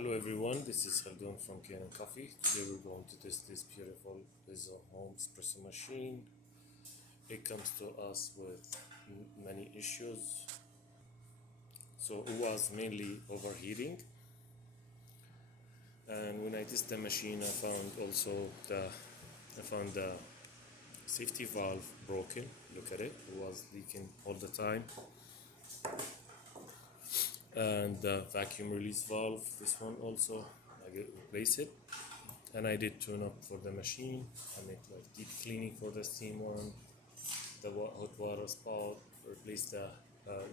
Hello everyone, this is Khaldun from Kanen Coffee. Today we're going to test this beautiful Izzo home espresso machine. It comes to us with many issues. So it was mainly overheating. And when I test the machine, I found the safety valve broken. Look at it, it was leaking all the time. And the vacuum release valve, this one also, I get replace it. And I did tune up for the machine. I make like deep cleaning for the steam one, the hot water spout, replace the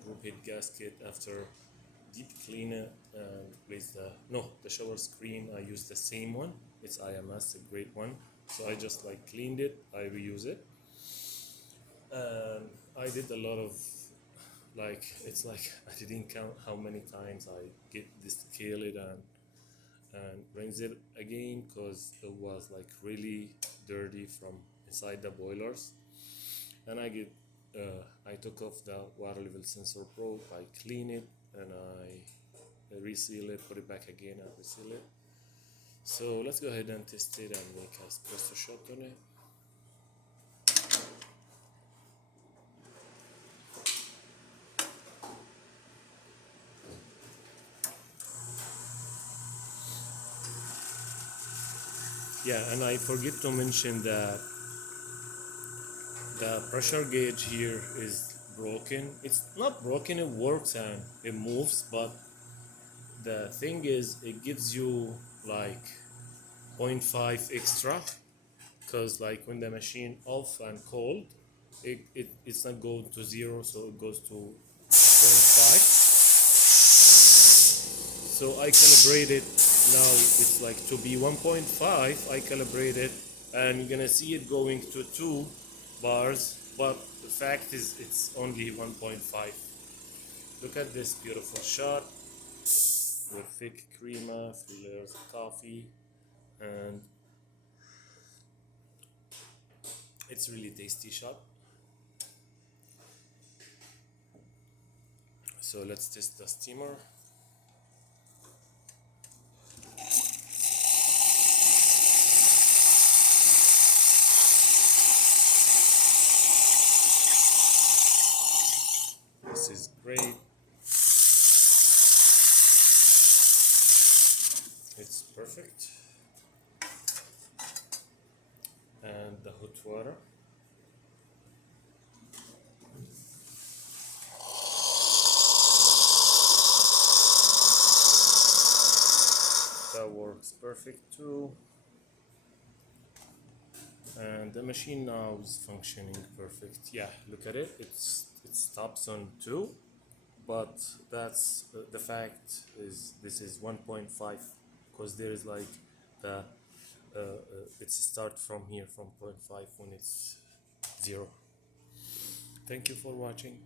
group head gasket after deep clean it, and replace the shower screen. I use the same one. It's IMS, a great one. So I just like cleaned it. I reuse it. And I did a lot of it's like I didn't count how many times I get descale it and rinse it again because it was like really dirty from inside the boilers. And I took off the water level sensor probe, I clean it, and I reseal it, put it back again and reseal it. So let's go ahead and test it and make a espresso shot on it. Yeah, and I forget to mention that the pressure gauge here is broken. It's not broken, it works and it moves, but the thing is it gives you like 0.5 extra because like when the machine off and cold, it's not going to zero, so it goes to 0.5. So I calibrate it now, it's like to be 1.5. I calibrate it and you're gonna see it going to 2 bars, but the fact is it's only 1.5. Look at this beautiful shot with thick crema, 3 layers of coffee, and it's really tasty shot. So let's test the steamer. This is great. It's perfect. And the hot water. That works perfect too. And the machine now is functioning perfect. Yeah, look at it. It stops on 2, but that's the fact is this is 1.5 because there is like the it's start from here from 0.5 when it's 0. Thank you for watching.